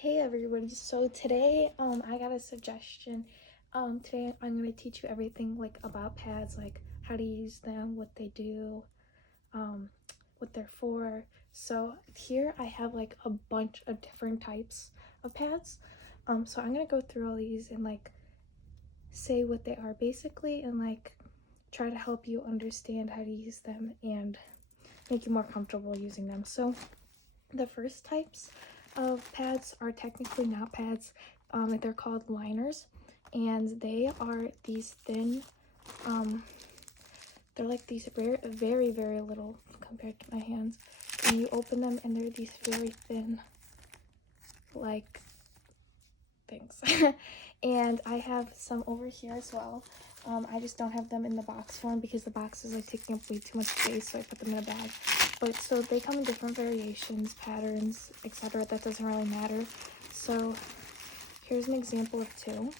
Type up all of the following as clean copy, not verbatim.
Hey everybody, so today I got a suggestion. Today I'm going to teach you everything like about pads, like how to use them, what they do, um what they're for. So here I have like a bunch of different types of pads. So I'm going to go through all these and like say what they are basically, and like try to help you understand how to use them and make you more comfortable using them. So the first types of pads are technically not pads. They're called liners, and they are these thin, they're like these very very little compared to my hands, and you open them and they're these very thin like things. And I have some over here as well. I just don't have them in the box form because the box is like taking up way too much space, so I put them in a bag. But so they come in different variations, patterns, etc. That doesn't really matter. So here's an example of two.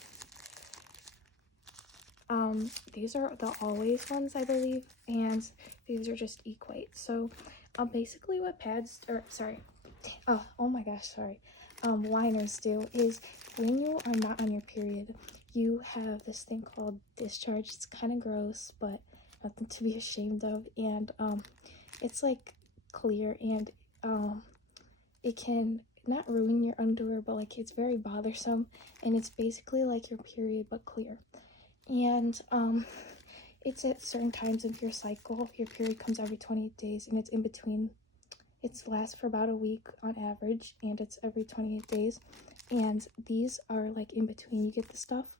These are the Always ones, I believe, and these are just Equate. So basically what pads, or sorry, oh my gosh, sorry, liners do is when you are not on your period, you have this thing called discharge. It's kind of gross, but nothing to be ashamed of. And it's like clear, and it can not ruin your underwear, but like it's very bothersome, and it's basically like your period but clear. And it's at certain times of your cycle. Your period comes every 28 days, and it's in between. It lasts for about a week on average, and it's every 28 days. And these are like in between you get the stuff,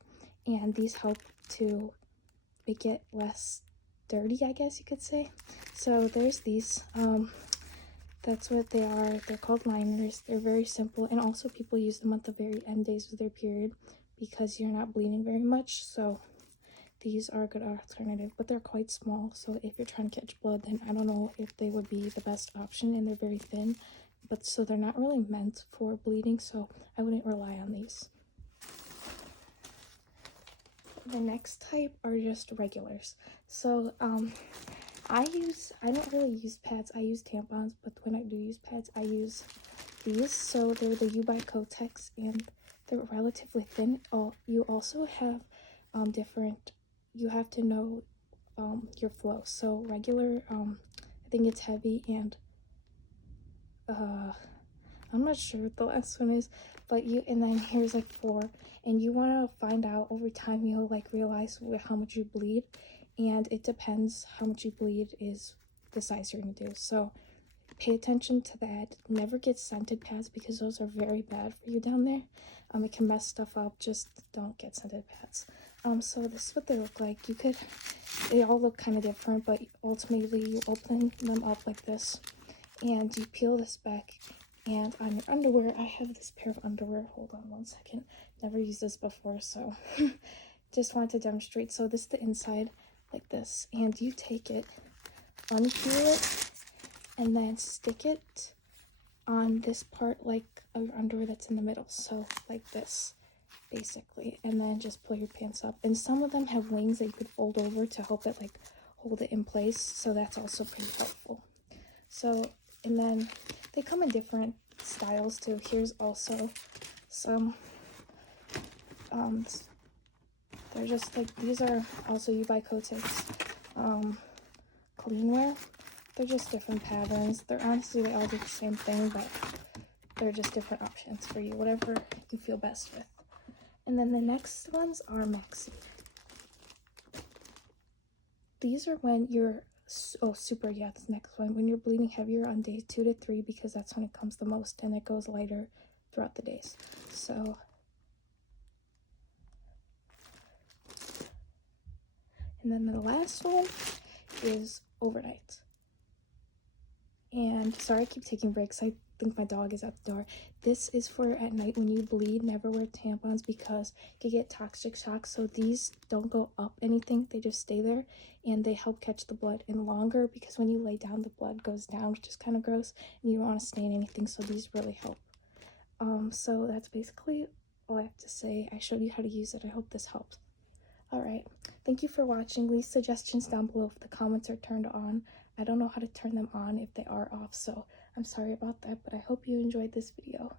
and these help to make it less dirty, I guess you could say. So there's these. That's what they are. They're called liners. They're very simple, and also people use them at the very end days of their period because you're not bleeding very much. So these are a good alternative, but they're quite small, so if you're trying to catch blood, then I don't know if they would be the best option. And they're very thin, but so they're not really meant for bleeding, so I wouldn't rely on these. The next type are just regulars. So I don't really use pads. I use tampons, but when I do use pads, I use these. So they're the U by Kotex, and they're relatively thin. You also have different, you have to know your flow. So regular, I think it's heavy, and I'm not sure what the last one is, but and then here's like 4, and you want to find out over time. You'll like realize how much you bleed, and it depends how much you bleed is the size you're gonna do. So pay attention to that. Never get scented pads because those are very bad for you down there. It can mess stuff up. Just don't get scented pads. So this is what they look like. They all look kind of different, but ultimately you open them up like this, and you peel this back, and on your underwear, I have this pair of underwear. Hold on one second. Never used this before, so just wanted to demonstrate. So this is the inside, like this, and you take it, unpeel it, and then stick it on this part like of your underwear that's in the middle, so like this basically, and then just pull your pants up. And some of them have wings that you could fold over to help it like hold it in place, so that's also pretty helpful. So, and then they come in different styles too. Here's also some they're just like, these are also U by Kotex clean wear. They're just different patterns. They're honestly, they all do the same thing, but they're just different options for you, whatever you feel best with. And then the next ones are Maxi. These are when you're, oh super, yeah, this next one, when you're bleeding heavier on days 2 to 3, because that's when it comes the most, and it goes lighter throughout the days. So, and then the last one is overnight. And sorry, I keep taking breaks. I think my dog is at the door. This is for at night when you bleed. Never wear tampons because you can get toxic shock. So these don't go up anything. They just stay there, and they help catch the blood in longer, because when you lay down, the blood goes down, which is kind of gross, and you don't want to stain anything. So these really help. So that's basically all I have to say. I showed you how to use it. I hope this helped. Alright, thank you for watching. Leave suggestions down below if the comments are turned on. I don't know how to turn them on if they are off, so I'm sorry about that, but I hope you enjoyed this video.